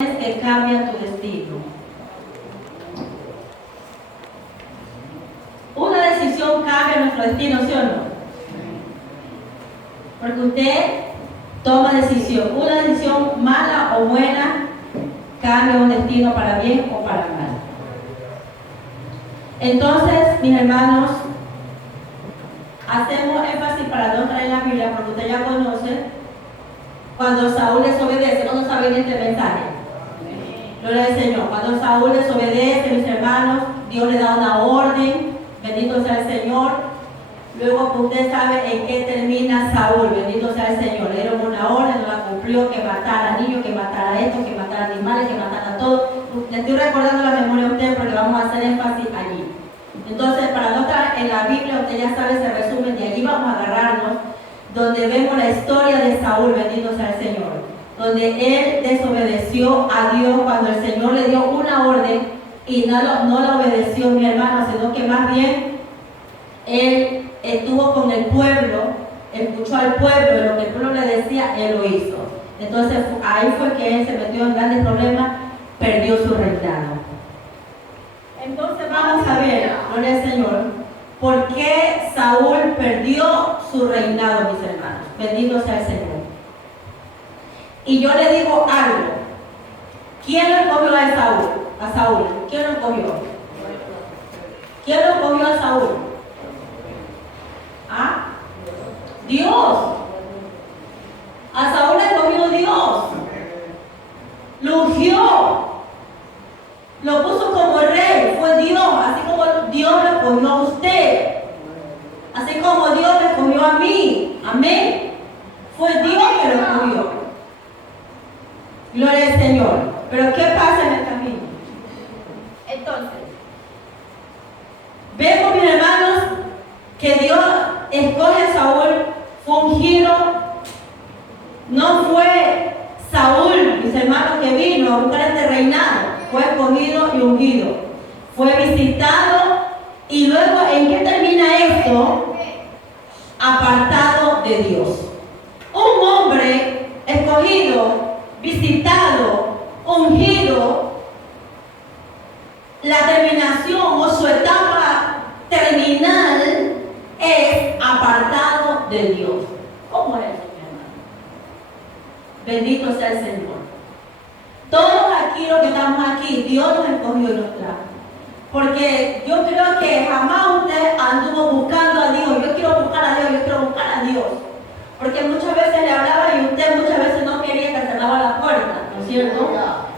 que cambian tu destino. Una decisión cambia nuestro destino, ¿sí o no? Porque usted toma decisión. Una decisión mala o buena cambia un destino para bien o para mal. Entonces, mis hermanos, hacemos énfasis para no traer la Biblia, porque usted ya conoce cuando Saúl desobedece. ¿Cuándo saben este mensaje? Gloria al Señor. Cuando Saúl desobedece, mis hermanos, Dios le da una orden. Bendito sea el Señor. Luego usted sabe en qué termina Saúl. Bendito sea el Señor. Le dieron una orden, no la cumplió, que matara a niños, que matara esto, que matara animales, que matara todo. Le estoy recordando la memoria a usted porque vamos a hacer énfasis allí. Entonces, para no estar en la Biblia, usted ya sabe ese resumen, de allí vamos a agarrarnos, donde vemos la historia de Saúl, bendito sea el Señor, donde él desobedeció a Dios cuando el Señor le dio una orden y no la obedeció, mi hermano, sino que más bien él estuvo con el pueblo, escuchó al pueblo, y lo que el pueblo le decía, él lo hizo. Entonces ahí fue que él se metió en grandes problemas, perdió su reinado. Entonces vamos a ver, gloria al Señor, por qué Saúl perdió su reinado, mis hermanos. Bendito sea el Señor. Y yo le digo algo. ¿Quién lo escogió a Saúl? A Saúl. ¿Quién lo escogió? ¿Quién lo escogió a Saúl? ¿Ah? Dios. A Saúl le escogió Dios. Lo ungió. Lo puso como rey, fue Dios, así como Dios lo escogió a usted, así como Dios me escogió a mí, amén. Fue Dios que lo escogió. Gloria al Señor. Pero ¿qué pasa en el camino? Entonces, vemos, mis hermanos, que Dios escoge a Saúl, fue ungido, no fue Saúl, mis hermanos, que vino a buscar este reinado. Fue escogido y ungido. Fue visitado. Y luego, ¿en qué termina esto? Apartado de Dios. Un hombre escogido, visitado, ungido, la terminación o su etapa terminal es apartado de Dios. ¿Cómo es eso, mi hermano? Bendito sea el Señor. Todos aquí, los que estamos aquí, Dios nos escogió y nos trajo. Porque yo creo que jamás usted anduvo buscando a Dios. Yo quiero buscar a Dios, yo quiero buscar a Dios. Porque muchas veces le hablaba y usted muchas veces no quería que cerrara la puerta, ¿no es cierto?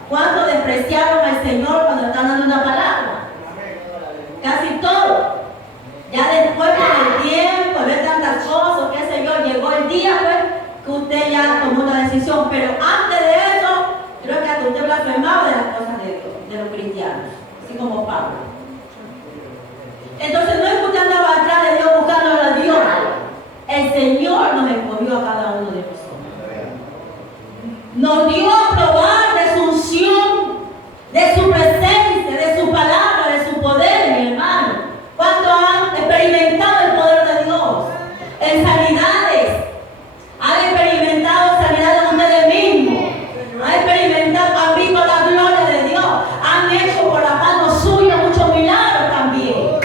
¿Cuánto despreciaron al Señor cuando están dando una palabra? Casi todo. Ya después con el tiempo, ver tantas cosas, qué sé yo, llegó el día pues que usted ya tomó una decisión. Pero antes de eso, creo que hasta usted blasfemaba de las cosas de Dios, de los cristianos, así como Pablo. Entonces no es que usted andaba atrás de Dios buscando a Dios. El Señor nos escogió a cada uno de nosotros. Nos dio a probar de su unción, de su presencia, de su palabra, de su poder, mi hermano. ¿Cuántos han experimentado el poder de Dios? En sanidades. Han experimentado sanidades ustedes mismos. Han experimentado, han visto la gloria de Dios. Han hecho por la mano suya muchos milagros también.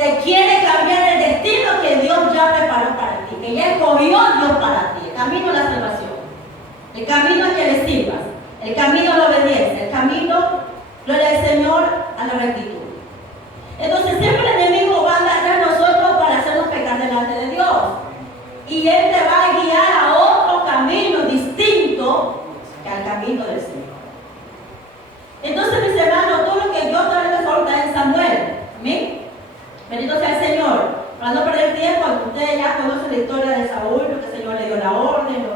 te quiere cambiar el destino que Dios ya preparó para ti, que ya escogió Dios para ti, el camino de la salvación, el camino a que le sirvas, el camino a la obediencia, el camino, gloria al Señor, a la rectitud. Entonces siempre el enemigo va a andar tras nosotros para hacernos pecar delante de Dios. Y Él te va a guiar a otro camino distinto que al camino del Señor. Entonces, mis hermanos, todo lo que Dios te resalta en Samuel. Amén. Bendito sea el Señor. Para no perder tiempo, ustedes ya conocen la historia de Saúl, lo que el Señor le dio la orden,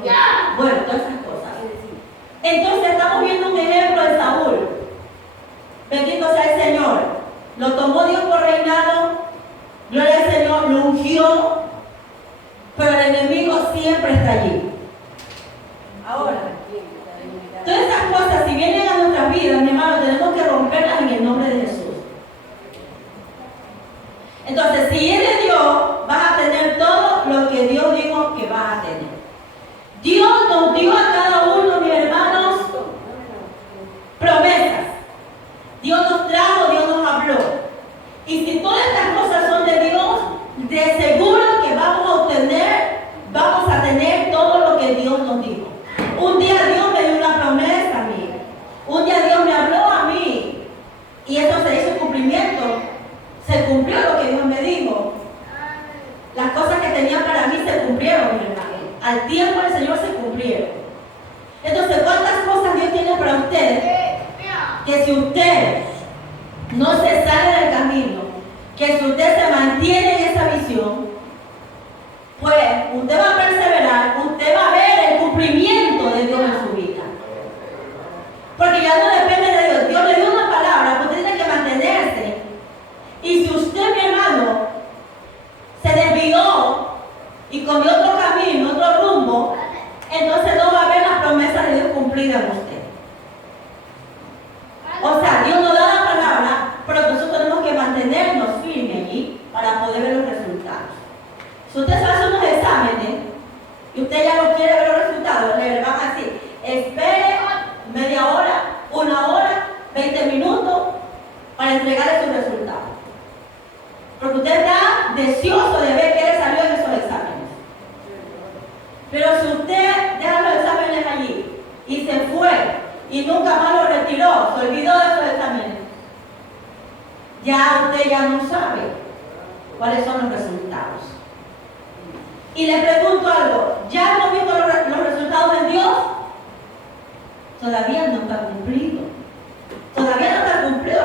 bueno, todas esas cosas. Entonces, estamos viendo un ejemplo de Saúl. Bendito sea el Señor. Lo tomó Dios por reinado. Gloria al Señor, lo ungió. Pero el enemigo siempre está allí. Ahora, todas esas cosas, si vienen a nuestras vidas, mi hermano, tenemos que romperlas en el nombre de Jesús. Entonces, si Él es Dios, vas a tener todo lo que Dios dijo que vas a tener. Dios nos dio a cada uno, mis hermanos, promesas. Dios nos trajo, Dios nos habló. Y si todas estas cosas son de Dios, de seguro que vamos a tener todo lo que Dios nos dijo. Un día Dios me dio una promesa a mí. Un día Dios me habló a mí. Y eso se hizo cumplimiento. Se cumplió lo que Dios me dijo. Las cosas que tenía para mí se cumplieron, mi hermano. Al tiempo del Señor se cumplieron. Entonces, ¿cuántas cosas Dios tiene para ustedes? Que si usted no se sale del camino, que si usted se mantiene en esa visión, pues usted va a perseverar, usted va a ver el cumplimiento de Dios en su vida. Porque ya no depende de Dios. Dios le dio una palabra, usted tiene que mantenerse. Y si usted, mi hermano, se desvió y comió otro camino, otro rumbo, entonces no va a haber las promesas de Dios cumplidas en usted. O sea, Dios nos da la palabra, pero nosotros tenemos que mantenernos firmes allí para poder ver los resultados. Si usted se hace unos exámenes y usted ya no quiere ver los resultados, le van a decir, espere media hora, 1 hora, 20 minutos para entregarle sus resultados. Porque usted está deseoso de ver qué le salió en esos exámenes. Pero si usted deja los exámenes allí y se fue y nunca más lo retiró, se olvidó de esos exámenes, ya usted ya no sabe cuáles son los resultados. Y le pregunto algo, ¿ya hemos visto los resultados en Dios? Todavía no está cumplido. Todavía no está cumplido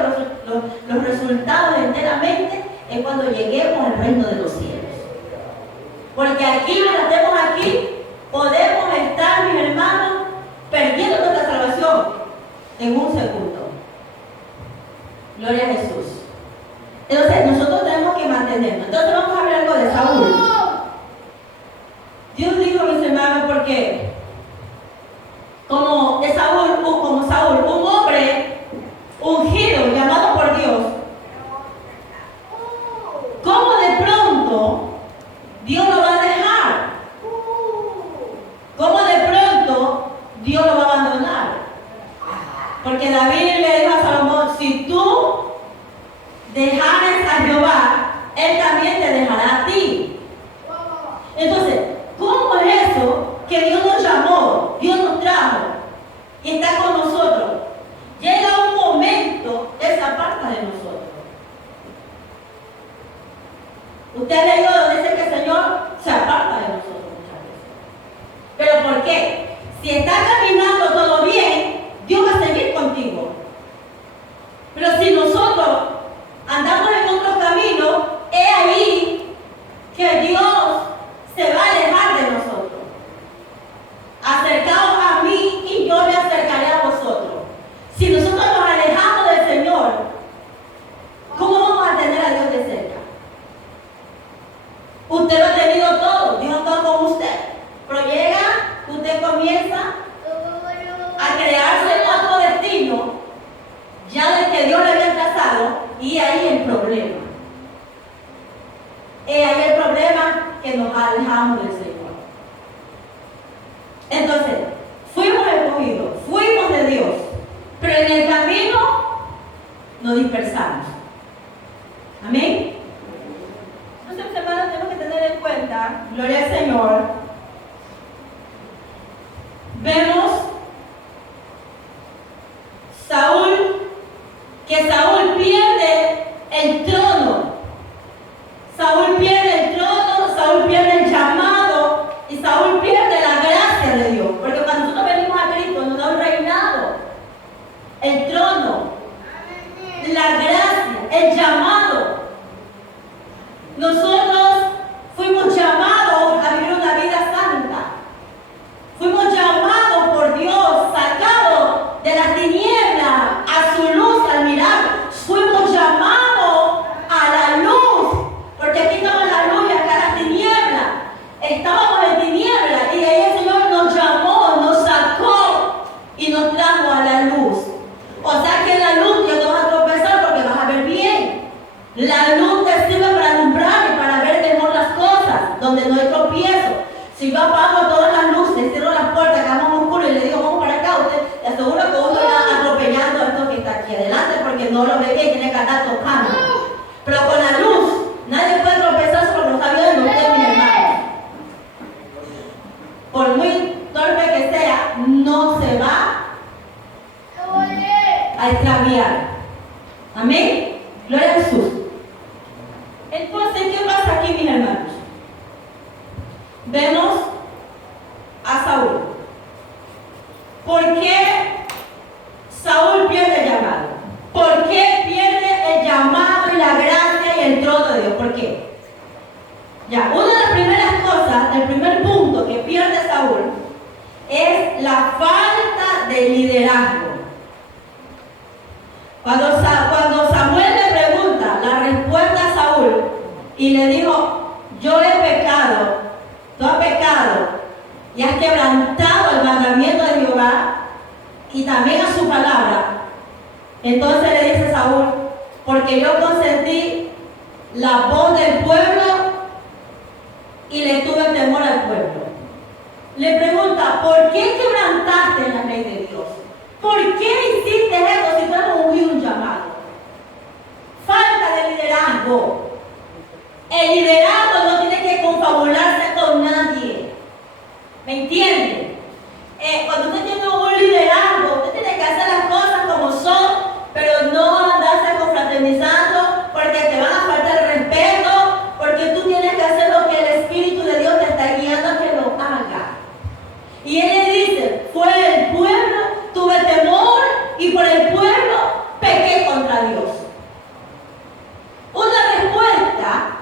los resultados enteramente. Es cuando lleguemos al reino de los cielos. Porque aquí, mientras estemos aquí, podemos estar, mis hermanos, perdiendo nuestra salvación en un segundo. Gloria a Jesús. Entonces, nosotros tenemos que mantenernos. Entonces, vamos a hablar algo de Saúl. Dios dijo, mis hermanos, porque como Saúl, un hombre ungido, llamado por Dios, ¿cómo de pronto Dios lo va a dejar? ¿Cómo de pronto Dios lo va a abandonar? Porque David le dijo a Salomón, si tú dejares a Jehová, Él también te dejará a ti. Entonces, ¿cómo es eso que Dios nos llamó, Dios nos trajo y está con nosotros? Llega un momento, Él se aparta de nosotros. Usted ha leído donde dice que el Señor se aparta de nosotros muchas veces. ¿Pero por qué? Si está caminando todo bien, Dios va a seguir contigo. Pero si nosotros andamos en otro camino, es ahí que Dios se va a alejar de nosotros. Acercaos a mí y yo me acercaré a vosotros. Si nosotros nos alejamos del Señor, ¿cómo vamos a tener a Dios de cerca? Usted lo ha tenido todo, Dios ha estado con usted. Pero llega, usted comienza a crearse otro destino, ya del que Dios le había trazado, y ahí el problema. Es ahí el problema que nos alejamos del Señor. Entonces, fuimos escogidos, fuimos de Dios, pero en el camino nos dispersamos. Amén. Biblia, gloria al Señor, vemos que Saúl pierde el trono. Saúl pierde el trono, Saúl pierde el llamado y Saúl pierde la gracia de Dios. Porque cuando nosotros venimos a Cristo nos da un reinado, el trono, la gracia, el llamado. Nosotros fuimos llamados a vivir una vida santa. Fuimos llamados por Dios, sacados de las tinieblas a su luz, al milagro. Fuimos llamados a la luz, porque aquí estaba la luz y acá las tinieblas. Estábamos en tinieblas y ahí el Señor nos llamó, nos sacó y nos trajo a la luz. O sea que en la luz ya te vas a tropezar porque vas a ver bien. La luz te sirve para alumbrar y para ver mejor las cosas, donde no hay tropiezo. Si yo apago todas las luces, cierro las puertas, quedamos oscuros y le digo, vamos para acá, usted le aseguro que uno está atropellando a esto que está aquí adelante porque no lo ve bien, tiene que andar tocando. Pero con la luz, nadie puede tropezar sobre los labios de usted, mi hermano. Por muy torpe que sea, no se va a extraviar. Amén. Gloria a Jesús. Entonces, ¿qué pasa aquí, mis hermanos? Vemos a Saúl. ¿Por qué Saúl pierde el llamado? ¿Por qué pierde el llamado y la gracia y el trono de Dios? ¿Por qué? Ya, una de las primeras cosas, el primer punto que pierde Saúl es la falta de liderazgo. Cuando Samuel le pregunta la respuesta a Saúl y le dijo, yo he pecado, tú has pecado y has quebrantado el mandamiento de Jehová y también a su palabra. Entonces le dice Saúl, porque yo consentí la voz del pueblo y le tuve temor al pueblo. Le pregunta, ¿por qué quebrantaste la ley de Dios? ¿Por qué hiciste esto si tú has oído un llamado? Falta de liderazgo. El liderazgo no tiene que confabularse con nadie. ¿Me entienden? Cuando usted tiene un liderazgo, usted tiene que hacer las cosas como son, pero no andarse confraternizando porque te van a faltar el respeto, porque tú tienes que hacer lo que el Espíritu de Dios te está guiando a que lo haga. Y él le dice, fue el pueblo, tuve temor y por el pueblo pequé contra Dios. Una respuesta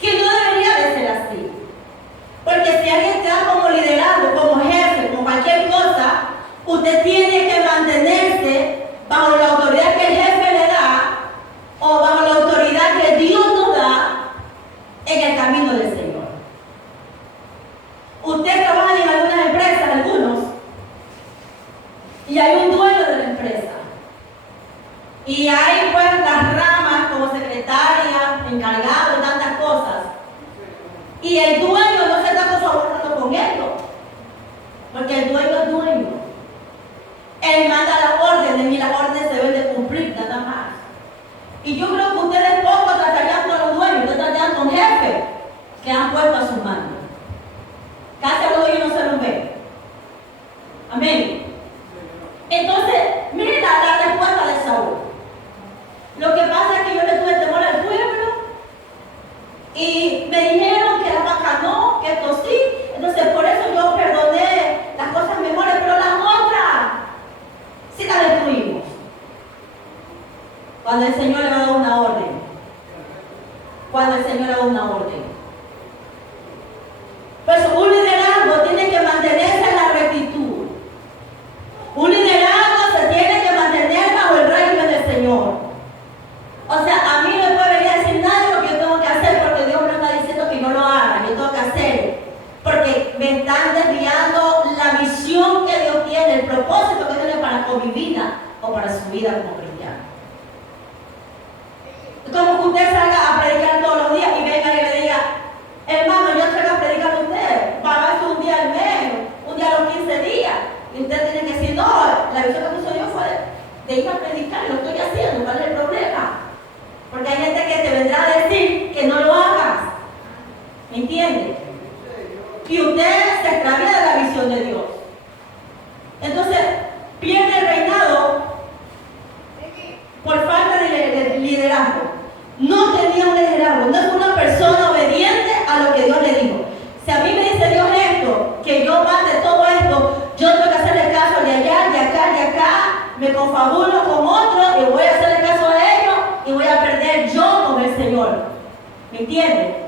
que no debería de ser así. Porque si alguien te da como liderazgo, como jefe, como cualquier cosa, usted tiene que mantenerse bajo la autoridad que el jefe le da o bajo la autoridad que Dios nos da en el camino del Señor. Usted trabaja en algunas empresas, algunos, y hay un dueño de la empresa. Y hay pues las ramas como secretaria, encargado y tantas cosas. Y el dueño no se está confabulando con esto, porque el dueño es dueño. Él manda las órdenes y las órdenes se deben de cumplir nada más. Y yo creo que ustedes poco tratarían con los dueños, ustedes tratarían con jefes que han puesto a sus manos. Casi a los dueños no se los ve. Amén. Entonces, miren la respuesta de Saúl. Lo que pasa es que yo le tuve temor al pueblo y me dijeron que la vaca no, que esto sí. Entonces, por eso yo perdoné las cosas mejores, pero las otras sí las destruimos. Cuando el Señor le va a dar una orden. Cuando el Señor le da una orden. Pues un liderazgo tiene que mantenerse en la rectitud. Un liderazgo se tiene que mantener bajo el régimen del Señor. O sea, a mí no me puede venir a decir nadie lo que yo tengo que hacer porque Dios me está diciendo que no lo haga, yo tengo que hacer. Porque me están desviando la visión que Dios tiene, el propósito que tiene para con mi vida o para su vida como cristiano. Como que usted salga a predicar todos los días y venga y le diga, hermano, yo traigo a predicar a usted, para eso un día al mes, un día a los 15 días. Y usted tiene que decir, no, la visión que puso Dios fue de ir a predicar, lo estoy haciendo, ¿cuál es el problema? Porque hay gente que te vendrá a decir que no lo hagas. ¿Me entiendes? me confabulo con otro y voy a hacerle caso a ellos y voy a perder yo con el Señor. ¿Me entiendes?